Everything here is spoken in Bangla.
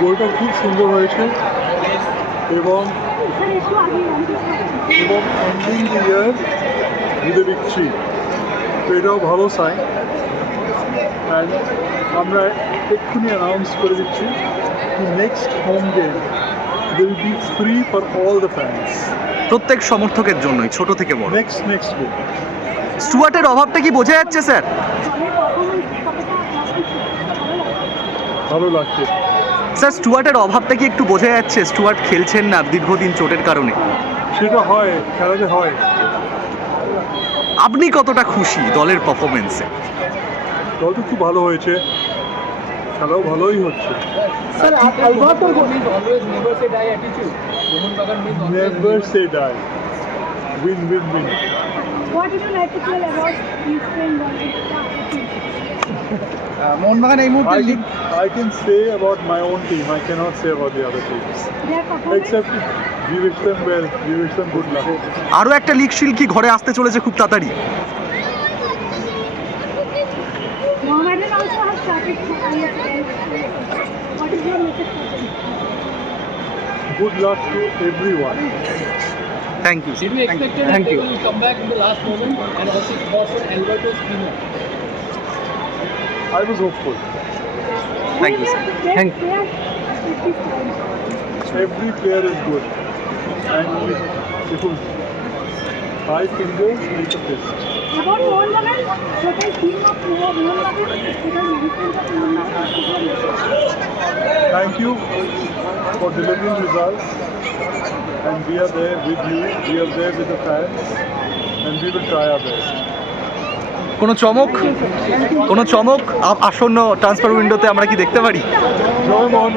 বইটা খুব সুন্দর হয়েছে এবং ending the year with a victory, তো এটাও ভালো সাইন। অ্যান্ড আমরা এক্ষুনি অ্যানাউন্স করে দিচ্ছি next home game will be free for all the fans. প্রত্যেক সমর্থকের জন্যই, ছোট থেকে বড়। Next game. স্টুয়ার্টের অভাবটা কি বোঝা যাচ্ছে স্যার? ভালো লাগছে স্যার, স্টুয়ার্টের অভাবটা কি একটু বোঝা যাচ্ছে? স্টুয়ার্ট খেলছেন না দীর্ঘদিন চোটের কারণে। সেটা হয়, খেলাতে হয়। আপনি কতটা খুশি দলের পারফরমেন্সে? দল তো খুব ভালো হয়েছে, খেলাও ভালোই হচ্ছে। Never say die, win win win. What did you like to tell about Ukraine attitude? Mohun Bagan এই মুহূর্তে I can say about my own team. I cannot say about the other teams. Their performance? Except we wish them well. We wish them good luck. আরও একটা লিগ শিল্ড কি ঘরে আসতে চলেছে খুব তাড়াতাড়ি? Mohammedan also has started ISL. What is your message for them? Good luck to everyone. Thank you. Did we expect that Thank they you. will come back in the last moment and also Boston Alberto Spino? I was hopeful. Thank you, sir. Thank you. Every player is good. And it was 5 fingers with a fist. About Mohammedan, total team of Mohammedan, total management of Mohammedan. Thank you for delivering results. And we are there with you. We are there with the fans. And we will try our best. কোনো চমক আসন্ন ট্রান্সফার উইন্ডোতে আমরা কি দেখতে পারি? জয় মোহন।